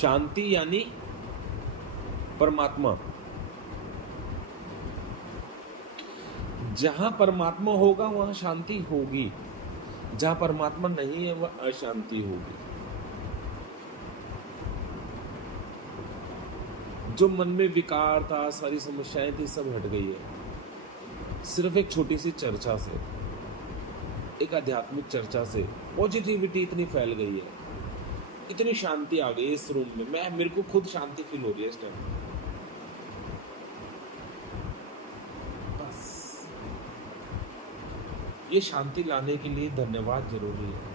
शांति यानी परमात्मा। जहां परमात्मा होगा वहां शांति होगी, जहां परमात्मा नहीं है वह अशांति होगी। जो मन में विकार था, सारी समस्याएं थी, सब हट गई है। सिर्फ एक छोटी सी चर्चा से, एक आध्यात्मिक चर्चा से पॉजिटिविटी इतनी फैल गई है, इतनी शांति आ गई इस रूम में। मेरे को खुद शांति फील हो रही है इस टाइम। बस ये शांति लाने के लिए धन्यवाद जरूरी है।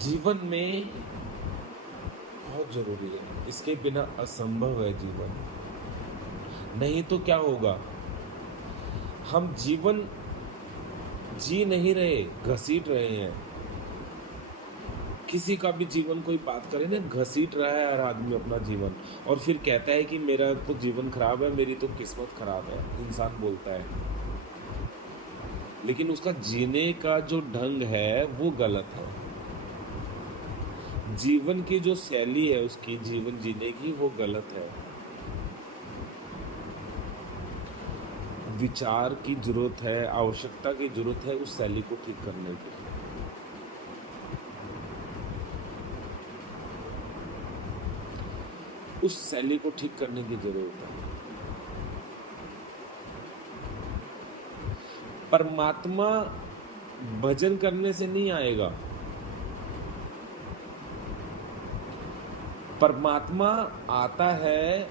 जीवन में बहुत जरूरी है, इसके बिना असंभव है जीवन। नहीं तो क्या होगा, हम जीवन जी नहीं रहे, घसीट रहे हैं। किसी का भी जीवन कोई बात करे ना, घसीट रहा है हर आदमी अपना जीवन, और फिर कहता है कि मेरा तो जीवन खराब है, मेरी तो किस्मत खराब है, इंसान बोलता है। लेकिन उसका जीने का जो ढंग है वो गलत है। जीवन की जो शैली है उसकी, जीवन जीने की, वो गलत है। विचार की जरूरत है, आवश्यकता की जरूरत है उस शैली को ठीक करने की। उस शैली को ठीक करने की जरूरत है। परमात्मा भजन करने से नहीं आएगा। परमात्मा आता है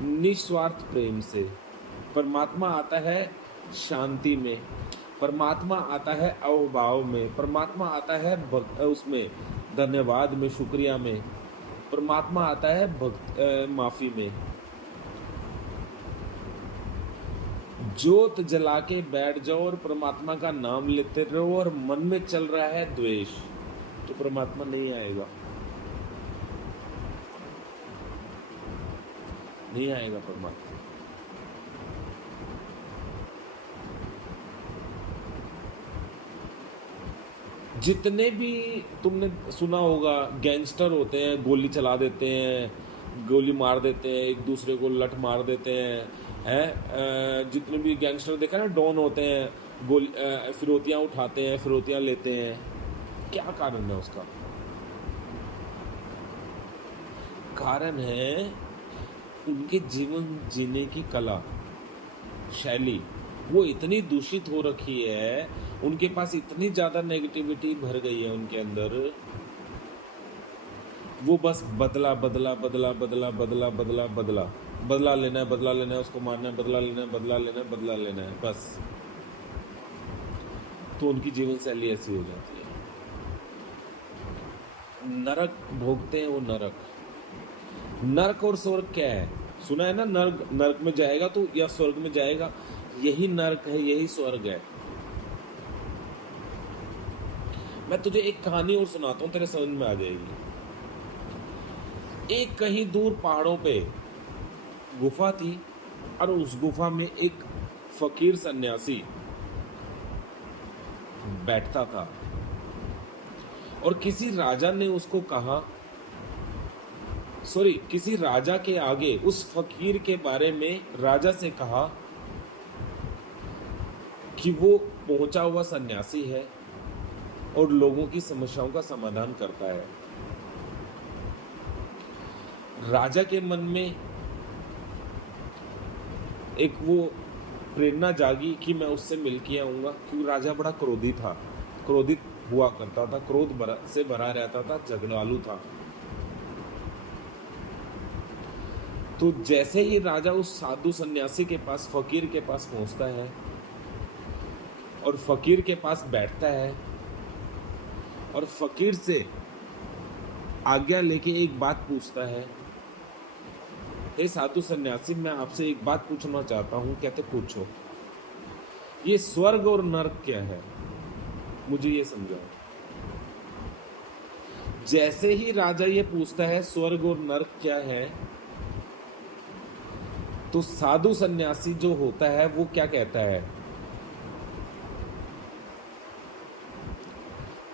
निस्वार्थ प्रेम से, परमात्मा आता है शांति में, परमात्मा आता है अवभाव में, परमात्मा आता है उसमें धन्यवाद में, शुक्रिया में, परमात्मा आता है माफी में। ज्योत जला के बैठ जाओ और परमात्मा का नाम लेते रहो और मन में चल रहा है द्वेष, तो परमात्मा नहीं आएगा, नहीं आएगा परमात्मा। जितने भी तुमने सुना होगा गैंगस्टर होते हैं, गोली चला देते हैं, गोली मार देते हैं, एक दूसरे को लठ मार देते हैं, जितने भी गैंगस्टर देखा ना, डॉन होते हैं, गोली फिरौतियां उठाते हैं, फिरौतियां लेते हैं। क्या कारण है उसका? कारण है उनके जीवन जीने की कला, शैली, वो इतनी दूषित हो रखी है, उनके पास इतनी ज्यादा नेगेटिविटी भर गई है उनके अंदर, वो बस बदला बदला बदला बदला बदला बदला बदला बदला लेना है, बदला लेना है, उसको मारना है, बदला लेना है, बदला लेना है, बदला लेना है, बस। तो उनकी जीवन शैली ऐसी हो जाती है। नरक भोगते हैं वो, नरक। नरक और स्वर्ग क्या है? सुना है ना, नरक, नरक में जाएगा तो या स्वर्ग में जाएगा, यही नरक है, यही स्वर्ग है। मैं तुझे एक कहानी और सुनाता हूं, तेरे समझ में आ जाएगी। एक कहीं दूर पहाड़ों पे गुफा थी और उस गुफा में एक फकीर सन्यासी बैठता था, और किसी राजा ने उसको कहा, किसी राजा के आगे उस फकीर के बारे में राजा से कहा कि वो पहुंचा हुआ सन्यासी है और लोगों की समस्याओं का समाधान करता है। राजा के मन में एक वो प्रेरणा जागी कि मैं उससे मिल के आऊंगा, क्योंकि राजा बड़ा क्रोधित हुआ करता था, क्रोध से भरा रहता था, झगड़ालू था। तो जैसे ही राजा उस साधु सन्यासी के पास, फकीर के पास पहुंचता है और फकीर के पास बैठता है और फकीर से आज्ञा लेके एक बात पूछता है, हे साधु सन्यासी, मैं आपसे एक बात पूछना चाहता हूं। कहते पूछो। ये स्वर्ग और नरक क्या है, मुझे ये समझाओ। जैसे ही राजा ये पूछता है स्वर्ग और नरक क्या है, तो साधु सन्यासी जो होता है वो क्या कहता है?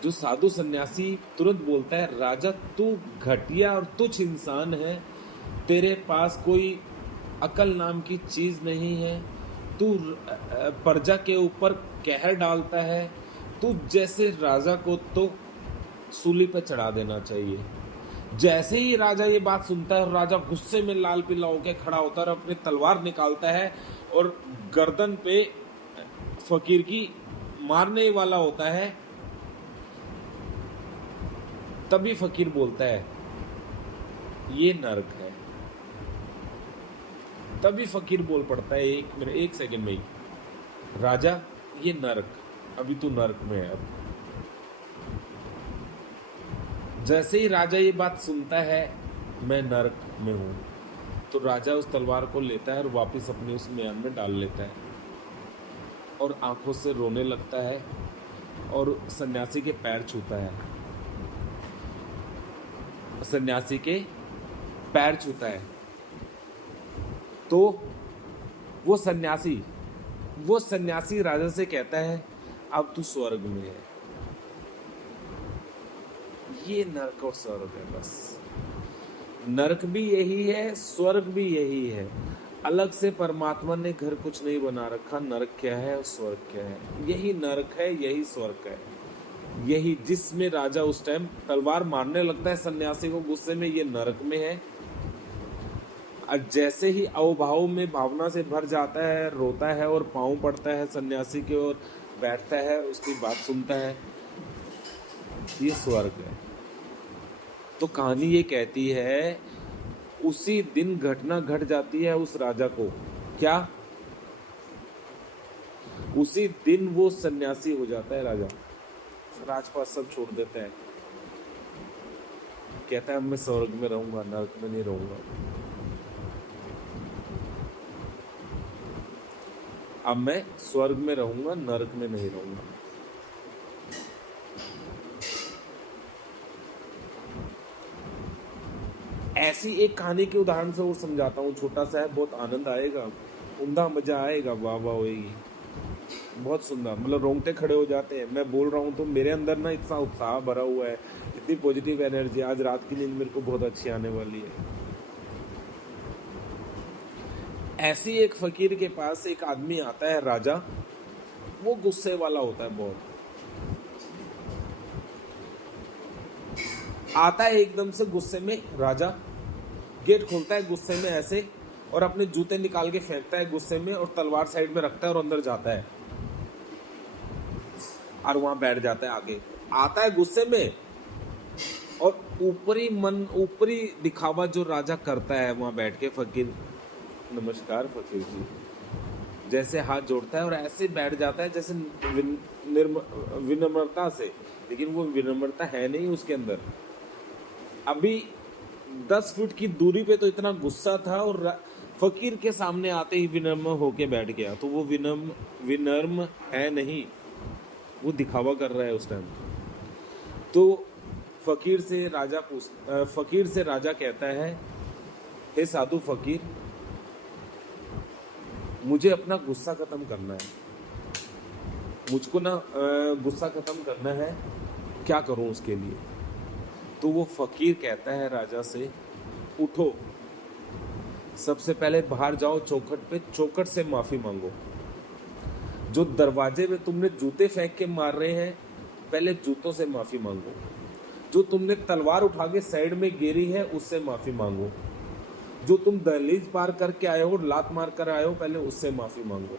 जो साधु सन्यासी तुरंत बोलता है, राजा तू घटिया और तुच्छ इंसान है, तेरे पास कोई अकल नाम की चीज नहीं है, तू प्रजा के ऊपर कहर डालता है, तू जैसे राजा को तो सूली पे चढ़ा देना चाहिए। जैसे ही राजा ये बात सुनता है, राजा गुस्से में लाल पीला होकर खड़ा होता है और अपनी तलवार निकालता है और गर्दन पे फकीर की मारने वाला होता है। तभी फकीर बोलता है, ये नरक है। तभी फकीर बोल पड़ता है, एक सेकंड में ही, राजा ये नरक, अभी तू नरक में है। अब जैसे ही राजा ये बात सुनता है, मैं नरक में हूं, तो राजा उस तलवार को लेता है और वापस अपने उस म्यान में डाल लेता है और आंखों से रोने लगता है और सन्यासी के पैर छूता है। सन्यासी के पैर छूता है तो वो सन्यासी राजा से कहता है, अब तू स्वर्ग में है। ये नरक और स्वर्ग है। बस नरक भी यही है, स्वर्ग भी यही है। अलग से परमात्मा ने घर कुछ नहीं बना रखा। नरक क्या है और स्वर्ग क्या है, यही नरक है, यही स्वर्ग है। यही जिसमें राजा उस टाइम तलवार मारने लगता है सन्यासी को गुस्से में, ये नरक में है। और जैसे ही अवभाव में भावना से भर जाता है, रोता है और पांव पड़ता है सन्यासी के और बैठता है, उसकी बात सुनता है, ये स्वर्ग है। तो कहानी ये कहती है, उसी दिन घटना घट जाती है उस राजा को। क्या? उसी दिन वो सन्यासी हो जाता है राजा। राजपाट सब छोड़ देता है, कहता है मैं स्वर्ग में रहूंगा, नरक में नहीं रहूंगा। अब मैं स्वर्ग में रहूंगा, नरक में नहीं रहूंगा। ऐसी एक कहानी के उदाहरण से वो समझाता हूँ, छोटा सा है, बहुत आनंद आएगा, उम्दा मजा आएगा, वाह वाह होएगी, बहुत सुंदर, मतलब रोंगटे खड़े हो जाते हैं। मैं बोल रहा हूँ तो मेरे अंदर ना इतना उत्साह भरा हुआ है, इतनी पॉजिटिव एनर्जी। आज रात की नींद मेरे को बहुत अच्छी आने वाली है। ऐसी एक फकीर के पास एक आदमी आता है, राजा, वो गुस्से वाला होता है बहुत। आता है एकदम से गुस्से में, राजा गेट खोलता है गुस्से में ऐसे और अपने जूते निकाल के फेंकता है गुस्से में और तलवार साइड में रखता है और अंदर जाता है और वहां बैठ जाता है। आगे आता है गुस्से में और ऊपरी दिखावा जो राजा करता है वहां बैठ के, फकीर नमस्कार फकीर जी जैसे हाथ जोड़ता है और ऐसे बैठ जाता है जैसे विनम्रता से, लेकिन वो विनम्रता है नहीं उसके अंदर। अभी 10 फुट की दूरी पे तो इतना गुस्सा था और फकीर के सामने आते ही विनम्र होके बैठ गया। तो वो विनम्र है नहीं, वो दिखावा कर रहा है उस टाइम। तो फकीर से राजा कहता है, हे साधु फकीर, मुझे अपना गुस्सा खत्म करना है, मुझको ना गुस्सा खत्म करना है, क्या करूं उसके लिए? तो वो फकीर कहता है राजा से, उठो, सबसे पहले बाहर जाओ चौखट पे, चौखट से माफी मांगो। जो दरवाजे में तुमने जूते फेंक के मार रहे हैं, पहले जूतों से माफी मांगो। जो तुमने तलवार उठा के साइड में गिरी है, उससे माफी मांगो। जो तुम दहलीज पार करके आए हो, लात मार कर आए हो, पहले उससे माफी मांगो,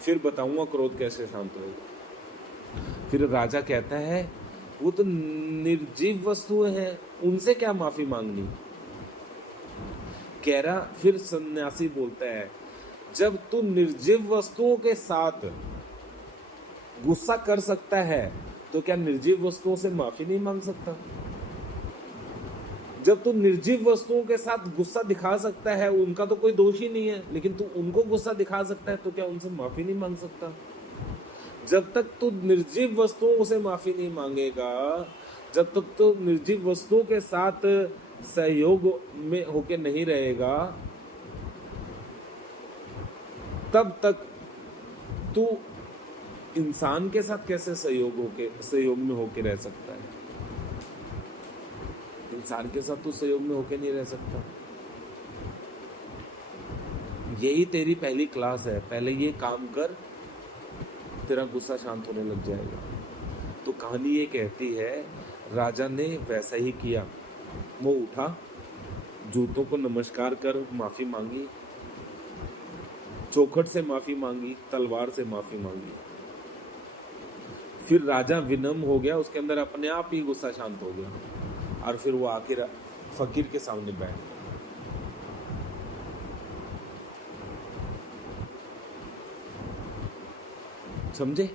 फिर बताऊंगा क्रोध कैसे शांत होगा। फिर राजा कहता है, वो तो निर्जीव वस्तुएं हैं, उनसे क्या माफी मांगनी? कह रहा, फिर सन्यासी बोलता है, जब तू निर्जीव वस्तुओं के साथ गुस्सा कर सकता है तो क्या निर्जीव वस्तुओं से माफी नहीं मांग सकता? जब तू निर्जीव वस्तुओं के साथ गुस्सा दिखा सकता है, उनका तो कोई दोष ही नहीं है, लेकिन तू उनको गुस्सा दिखा सकता है, तो क्या उनसे माफी नहीं मांग सकता? जब तक तू निर्जीव वस्तुओं से माफी नहीं मांगेगा, जब तक तू निर्जीव वस्तुओं के साथ सहयोग में होके नहीं रहेगा, तब तक तू इंसान के साथ कैसे सहयोग में होके रह सकता है? इंसान के साथ तो सहयोग में होके नहीं रह सकता। यही तेरी पहली क्लास है, पहले ये काम कर, तेरा गुस्सा शांत होने लग जाएगा। तो कहानी ये कहती है, राजा ने वैसा ही किया। वो उठा, जूतों को नमस्कार कर माफी मांगी, चौखट से माफी मांगी, तलवार से माफी मांगी। फिर राजा विनम्र हो गया, उसके अंदर अपने आप ही गुस्सा शांत हो गया, और फिर वो आखिर फकीर के सामने बैठ गया। समझे?